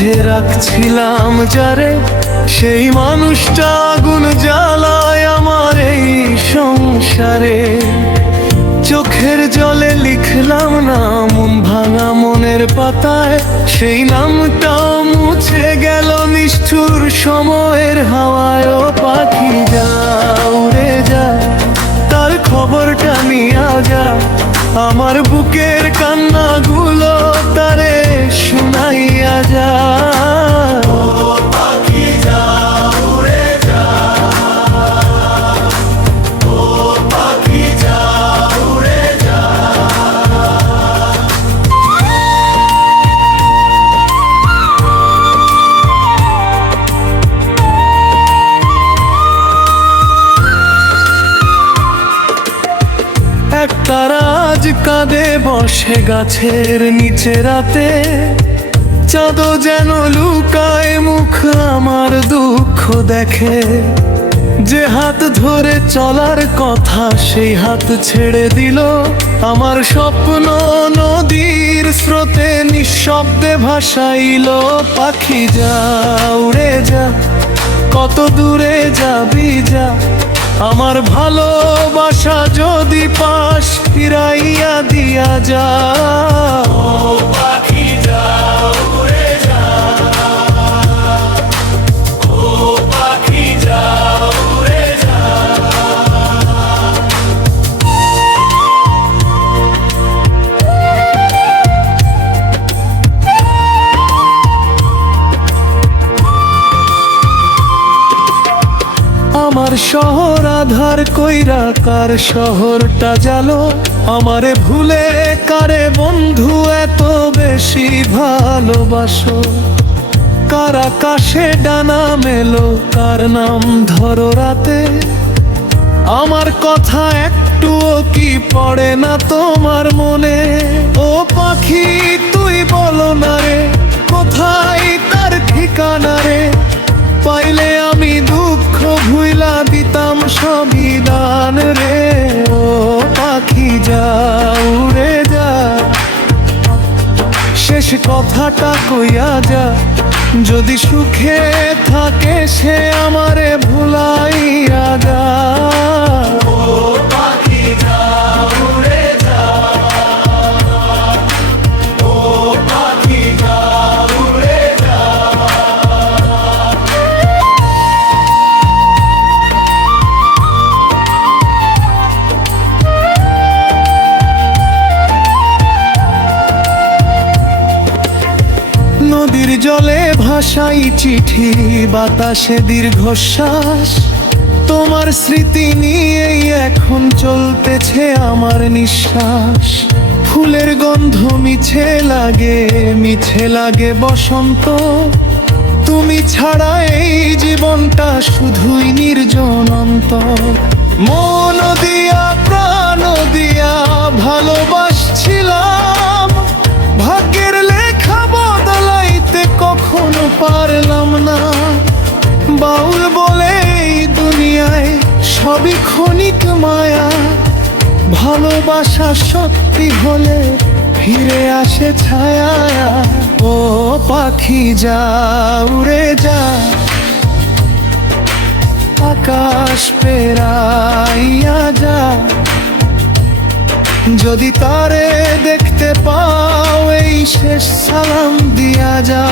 বুঝে রাখছিলাম যারে, সেই মানুষটা আগুন জ্বালায় আমার এই সংসারে। চোখের জলে লিখলাম নাম ভাঙা মনের পাতায়, সেই নামটাও মুছে গেল নিষ্ঠুর সময়ের হাওয়ায়। ও পাখি যা উড়ে যা, তার খবরটা নিয়া যা, আমার বুকের কান্নাগুলো তারে শুনাইয়া যা। ও পাখি যা উড়ে যা, ও পাখি যা উড়ে যা। এক তারা আজ কাঁদে বসে গাছের নিচে রাতে, চাঁদও যেন লুকায় মুখ আমার দুঃখ দেখে। যে হাত ধরে চলার কথা সেই হাত ছেড়ে দিল, আমার স্বপ্ন নদীর স্রোতে নিঃশব্দে ভাসাইল। পাখি যা উড়ে যা, কত দূরে যাবি যা, আমার ভালোবাসা যদি পাশ ফিরাইয়া দিয়া যা। ও পাখি যা উড়ে যা, ও পাখি যা উড়ে যা। আমার শহর আধার কইরা কার শহরটা জালো, আমারে ভুলে কারে বন্ধু এত বেশি ভালোবাসো। কার আকাশে ডানা মেলো, কার নাম ধরো রাতে, আমার কথা একটুও কি পড়ে না তোমার মনে? ও পাখি তুই বলো না রে, কোথায় তার ঠিকানা রে? পাইলে আমি দুঃখ ভুইলা দিতাম সবই দান রে। ও পাখি যা উড়ে যা, শেষ কথাটা কইয়া যা, যদি সুখে থাকে সে আমারে ভুলাইয়া যা। ও পাখি যা উড়ে যা, ও পাখি যা উড়ে যা। নদীর জলে ভাসাই চিঠি, বাতাসে দীর্ঘশ্বাস, তোমার স্মৃতি নিয়েই এখন চলতেছে আমার নিঃশ্বাস। ফুলের গন্ধ মিছে লাগে বসন্ত, তুমি ছাড়া এই জীবনটা শুধুই নির্জনন্ত। মন দিয়া প্রাণ দিয়া ভালোবাসছিলাম, ভাগ্যের লেখা বদলাইতে কখনো পারলাম না। বাউল বলে এই দুনিয়ায় সবই ক্ষণিক মায়া, ভালোবাসা সত্যি হলে ফিরে আসে ছায়া। ও পাখি যা উড়ে যা, আকাশ পেরাইয়া যা, যদি তারে দেখতে পাও এই শেষ সালাম দিয়া যা।